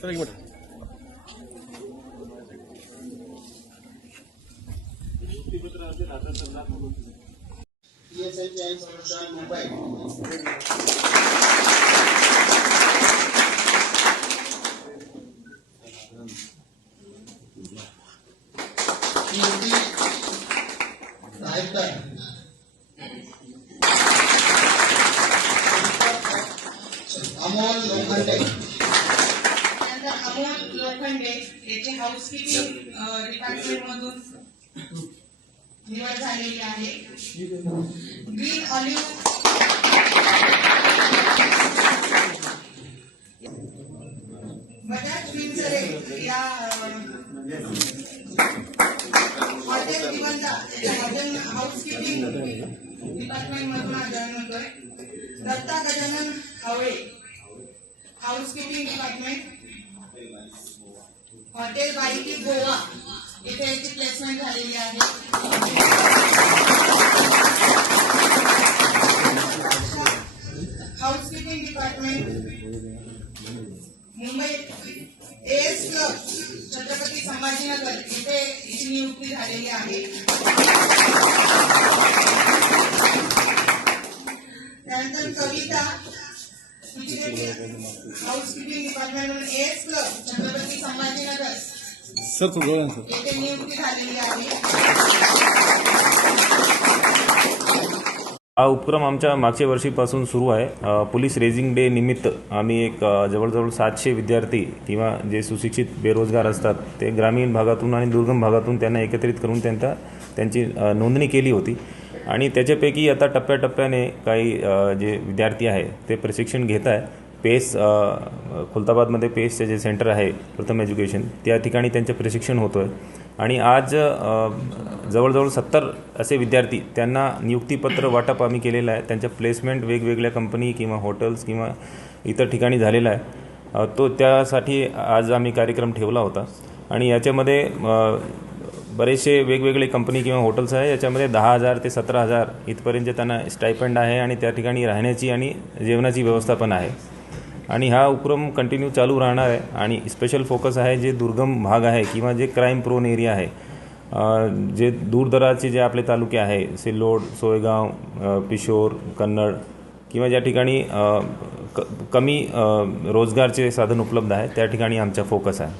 Sir एक minute ESI Raikar Amol Lokhande. Amol Lokhande याचे housekeeping department मधून निवड झालेली आहे. Green olive. बजाज फिन्सरे या डिपार्टमेंट मधून Datta Gajanan Havale housekeeping department hotel बाईकी Goa इथे प्लेसमेंट झालेली आहे department Mumbai AS club Chhatrapati Sambhajinagar इथे हिची नियुक्ती झालेली आहे. त्यानंतर Kavita housekeeping department AS club Chhatrapati Sambhajinagar येथे नियुक्ती झालेली आहे. हा उपक्रम आमच्या मागच्या वर्षीपासून सुरू आहे. पोलीस रेझिंग डे निमित्त आम्ही एक जवळजवळ सातशे विद्यार्थी किंवा जे सुशिक्षित बेरोजगार असतात ते ग्रामीण भागातून आणि दुर्गम भागातून त्यांना एकत्रित करून त्यांचा त्यांची नोंदणी केली होती. आणि त्याच्यापैकी आता टप्प्याटप्प्याने काही जे विद्यार्थी आहे ते प्रशिक्षण घेत आहे पेस खुलताबादमध्ये पेसचे जे सेंटर आहे प्रथम एज्युकेशन त्या ठिकाणी त्यांचं प्रशिक्षण होतं आहे आणि आज जवळजवळ सत्तर असे विद्यार्थी त्यांना नियुक्तीपत्र वाटप आम्ही केलेलं आहे. त्यांच्या प्लेसमेंट वेगवेगळ्या कंपनी किंवा हॉटेल्स किंवा इतर ठिकाणी झालेला आहे. तो त्यासाठी आज आम्ही कार्यक्रम ठेवला होता. आणि याच्यामध्ये बरेचसे वेगवेगळे कंपनी किंवा हॉटेल्स आहे. याच्यामध्ये दहा हजार ते सतरा हजार इथपर्यंत त्यांना स्टायपंड आहे आणि त्या ठिकाणी राहण्याची आणि जेवणाची व्यवस्था पण आहे. आणि हा उपक्रम कंटिन्यू चालू राहणार आहे. आणि स्पेशल फोकस आहे जे दुर्गम भाग आहे किंवा जे क्राईम प्रोन एरिया आहे जे दूरदराचे जे आपले तालुके आहे सिल्लोड सोयगाव पिशोर कन्नड किंवा ज्या ठिकाणी क कमी रोजगारचे साधन उपलब्ध आहे त्या ठिकाणी आमचा फोकस आहे.